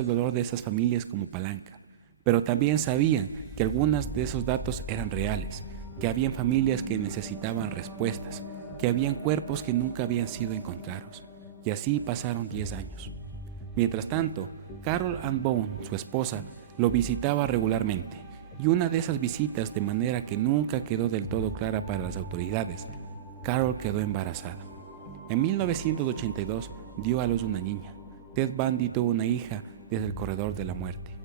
el dolor de esas familias como palanca, pero también sabían que algunos de esos datos eran reales, que habían familias que necesitaban respuestas, que habían cuerpos que nunca habían sido encontrados, y así pasaron 10 años. Mientras tanto, Carol Ann Bone, su esposa, lo visitaba regularmente, y una de esas visitas, de manera que nunca quedó del todo clara para las autoridades, Carol quedó embarazada. En 1982 dio a luz una niña. Ted Bundy tuvo una hija desde el corredor de la muerte.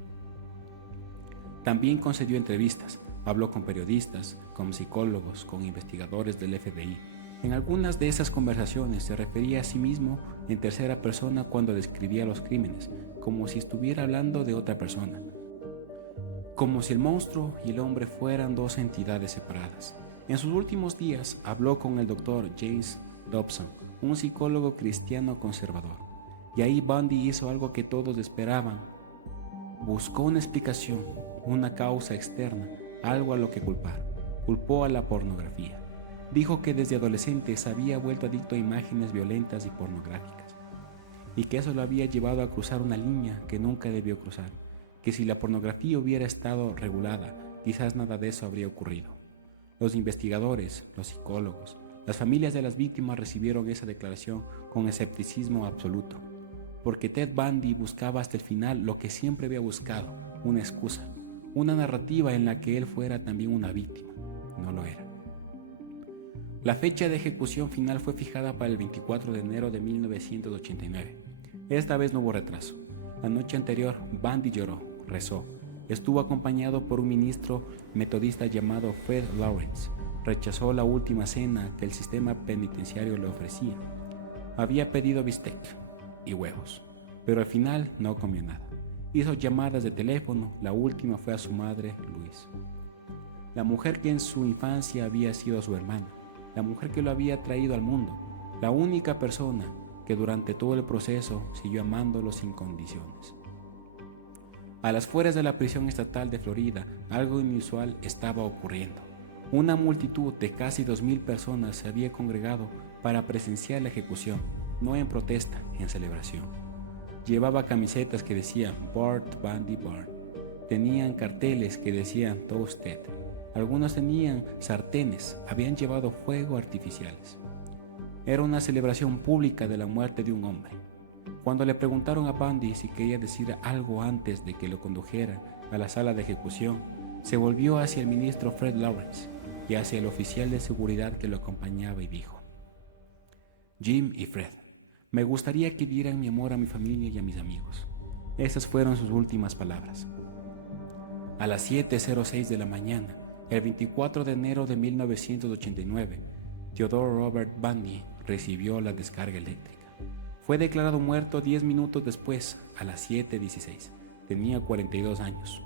También concedió entrevistas, habló con periodistas, con psicólogos, con investigadores del FBI. En algunas de esas conversaciones se refería a sí mismo en tercera persona cuando describía los crímenes, como si estuviera hablando de otra persona, como si el monstruo y el hombre fueran dos entidades separadas. En sus últimos días habló con el doctor James Dobson, un psicólogo cristiano conservador, y ahí Bundy hizo algo que todos esperaban. Buscó una explicación, una causa externa, algo a lo que culpar. Culpó a la pornografía. Dijo que desde adolescente se había vuelto adicto a imágenes violentas y pornográficas, y que eso lo había llevado a cruzar una línea que nunca debió cruzar, que si la pornografía hubiera estado regulada, quizás nada de eso habría ocurrido. Los investigadores, los psicólogos, las familias de las víctimas recibieron esa declaración con escepticismo absoluto, porque Ted Bundy buscaba hasta el final lo que siempre había buscado, una excusa, una narrativa en la que él fuera también una víctima. No lo era. La fecha de ejecución final fue fijada para el 24 de enero de 1989. Esta vez no hubo retraso. La noche anterior, Bundy lloró, rezó. Estuvo acompañado por un ministro metodista llamado Fred Lawrence. Rechazó la última cena que el sistema penitenciario le ofrecía. Había pedido bistec y huevos, pero al final no comió nada. Hizo llamadas de teléfono, la última fue a su madre, Louise, la mujer que en su infancia había sido su hermana, la mujer que lo había traído al mundo, la única persona que durante todo el proceso siguió amándolo sin condiciones. A las afueras de la prisión estatal de Florida, algo inusual estaba ocurriendo. Una multitud de casi 2,000 personas se había congregado para presenciar la ejecución, no en protesta, en celebración. Llevaba camisetas que decían Burt Bundy Burn. Tenían carteles que decían Toasted. Algunos tenían sartenes, habían llevado fuego artificiales. Era una celebración pública de la muerte de un hombre. Cuando le preguntaron a Bundy si quería decir algo antes de que lo condujeran a la sala de ejecución, se volvió hacia el ministro Fred Lawrence y hacia el oficial de seguridad que lo acompañaba y dijo: Jim y Fred, me gustaría que dieran mi amor a mi familia y a mis amigos. Esas fueron sus últimas palabras. A las 7:06 de la mañana, el 24 de enero de 1989, Theodore Robert Bundy recibió la descarga eléctrica. Fue declarado muerto 10 minutos después, a las 7:16. Tenía 42 años.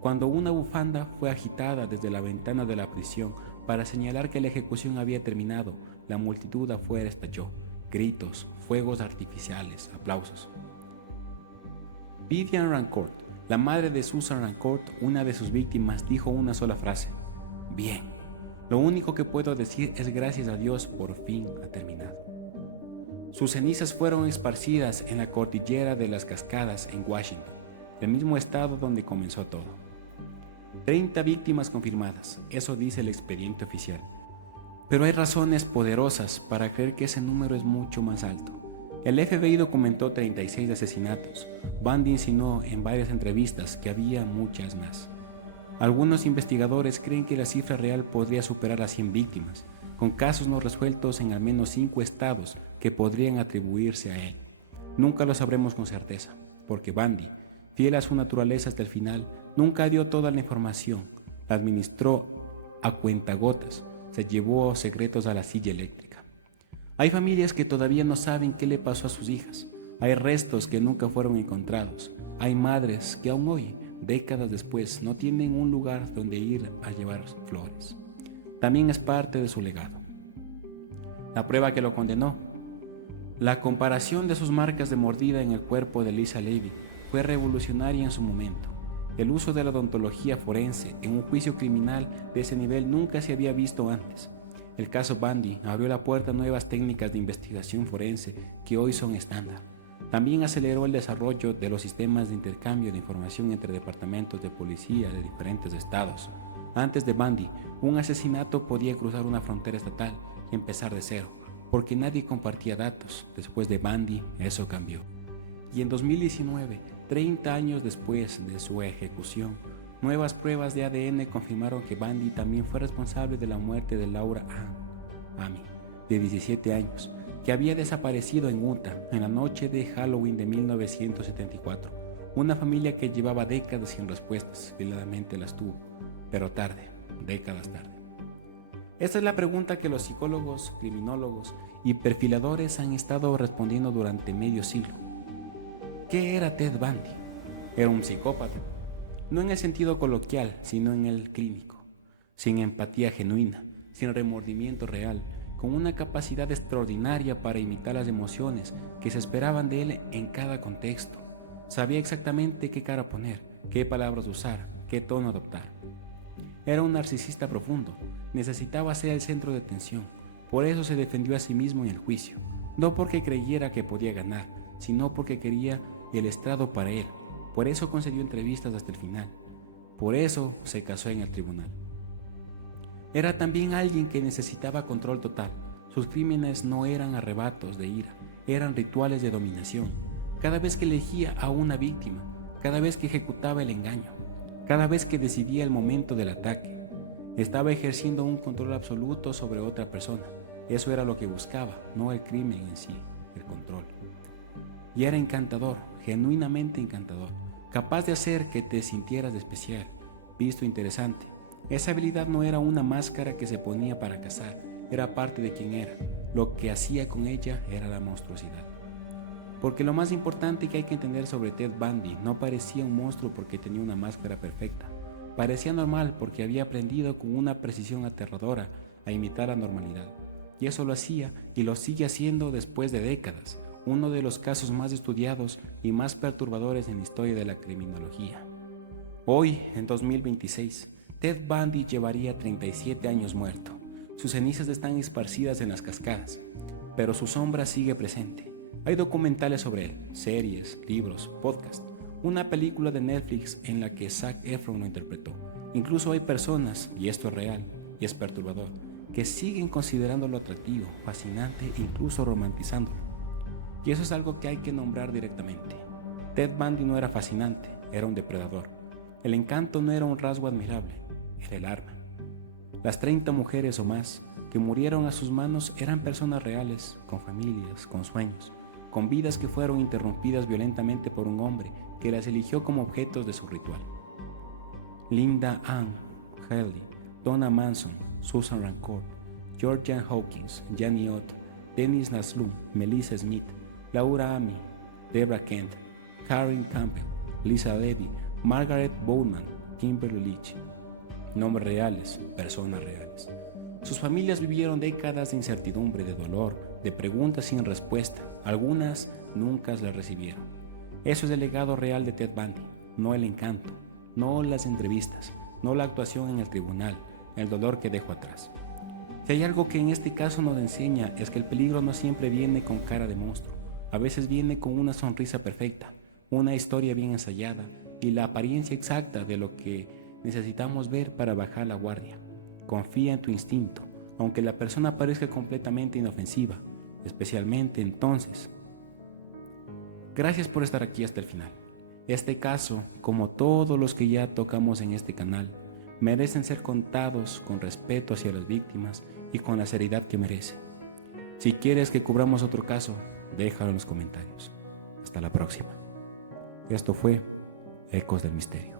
Cuando una bufanda fue agitada desde la ventana de la prisión para señalar que la ejecución había terminado, la multitud afuera estalló. Gritos, fuegos artificiales, aplausos. Vivian Rancourt, la madre de Susan Rancourt, una de sus víctimas, dijo una sola frase: bien, lo único que puedo decir es gracias a Dios, por fin ha terminado. Sus cenizas fueron esparcidas en la cordillera de las Cascadas en Washington, el mismo estado donde comenzó todo. 30 víctimas confirmadas, eso dice el expediente oficial. Pero hay razones poderosas para creer que ese número es mucho más alto. El FBI documentó 36 asesinatos. Bundy insinuó en varias entrevistas que había muchas más. Algunos investigadores creen que la cifra real podría superar a 100 víctimas, con casos no resueltos en al menos 5 estados que podrían atribuirse a él. Nunca lo sabremos con certeza, porque Bundy, fiel a su naturaleza hasta el final, nunca dio toda la información, la administró a cuentagotas, se llevó secretos a la silla eléctrica. Hay familias que todavía no saben qué le pasó a sus hijas, hay restos que nunca fueron encontrados, hay madres que aún hoy, décadas después, no tienen un lugar donde ir a llevar flores. También es parte de su legado. La prueba que lo condenó. La comparación de sus marcas de mordida en el cuerpo de Lisa Lavy fue revolucionaria en su momento. El uso de la odontología forense en un juicio criminal de ese nivel nunca se había visto antes. El caso Bundy abrió la puerta a nuevas técnicas de investigación forense que hoy son estándar. También aceleró el desarrollo de los sistemas de intercambio de información entre departamentos de policía de diferentes estados. Antes de Bundy, un asesinato podía cruzar una frontera estatal y empezar de cero, porque nadie compartía datos. Después de Bundy, eso cambió. Y en 2019, 30 años después de su ejecución, nuevas pruebas de ADN confirmaron que Bundy también fue responsable de la muerte de Laura Amy, de 17 años, que había desaparecido en Utah en la noche de Halloween de 1974. Una familia que llevaba décadas sin respuestas, finalmente las tuvo, pero tarde, décadas tarde. Esta es la pregunta que los psicólogos, criminólogos y perfiladores han estado respondiendo durante medio siglo. ¿Qué era Ted Bundy? Era un psicópata, no en el sentido coloquial, sino en el clínico, sin empatía genuina, sin remordimiento real, con una capacidad extraordinaria para imitar las emociones que se esperaban de él en cada contexto. Sabía exactamente qué cara poner, qué palabras usar, qué tono adoptar. Era un narcisista profundo, necesitaba ser el centro de atención, por eso se defendió a sí mismo en el juicio, no porque creyera que podía ganar, sino porque quería el estrado para él. Por eso concedió entrevistas hasta el final, por eso se casó en el tribunal. Era también alguien que necesitaba control total. Sus crímenes no eran arrebatos de ira, eran rituales de dominación. Cada vez que elegía a una víctima, cada vez que ejecutaba el engaño, cada vez que decidía el momento del ataque, estaba ejerciendo un control absoluto sobre otra persona. Eso era lo que buscaba, no el crimen en sí, el control. Y era encantador, genuinamente encantador, capaz de hacer que te sintieras especial, visto, interesante. Esa habilidad no era una máscara que se ponía para cazar, era parte de quien era. Lo que hacía con ella era la monstruosidad. Porque lo más importante que hay que entender sobre Ted Bundy, no parecía un monstruo porque tenía una máscara perfecta. Parecía normal porque había aprendido con una precisión aterradora a imitar la normalidad. Y eso lo hacía y lo sigue haciendo después de décadas. Uno de los casos más estudiados y más perturbadores en la historia de la criminología. Hoy, en 2026, Ted Bundy llevaría 37 años muerto. Sus cenizas están esparcidas en las cascadas, pero su sombra sigue presente. Hay documentales sobre él, series, libros, podcasts, una película de Netflix en la que Zac Efron lo interpretó. Incluso hay personas, y esto es real y es perturbador, que siguen considerándolo atractivo, fascinante e incluso romantizándolo. Y eso es algo que hay que nombrar directamente. Ted Bundy no era fascinante, era un depredador. El encanto no era un rasgo admirable, era el arma. Las 30 mujeres o más que murieron a sus manos eran personas reales, con familias, con sueños, con vidas que fueron interrumpidas violentamente por un hombre que las eligió como objetos de su ritual. Linda Ann Haley, Donna Manson, Susan Rancourt, Georgian Hawkins, Janie Ott, Dennis Naslum, Melissa Smith, Laura Amy, Deborah Kent, Karen Campbell, Lisa Levy, Margaret Bowman, Kimberly Leach. Nombres reales, personas reales. Sus familias vivieron décadas de incertidumbre, de dolor, de preguntas sin respuesta. Algunas nunca las recibieron. Eso es el legado real de Ted Bundy, no el encanto, no las entrevistas, no la actuación en el tribunal, el dolor que dejó atrás. Si hay algo que en este caso nos enseña es que el peligro no siempre viene con cara de monstruo. A veces viene con una sonrisa perfecta, una historia bien ensayada y la apariencia exacta de lo que necesitamos ver para bajar la guardia. Confía en tu instinto, aunque la persona parezca completamente inofensiva, especialmente entonces. Gracias por estar aquí hasta el final. Este caso, como todos los que ya tocamos en este canal, merecen ser contados con respeto hacia las víctimas y con la seriedad que merece. Si quieres que cubramos otro caso, déjalo en los comentarios. Hasta la próxima. Esto fue Ecos del Misterio.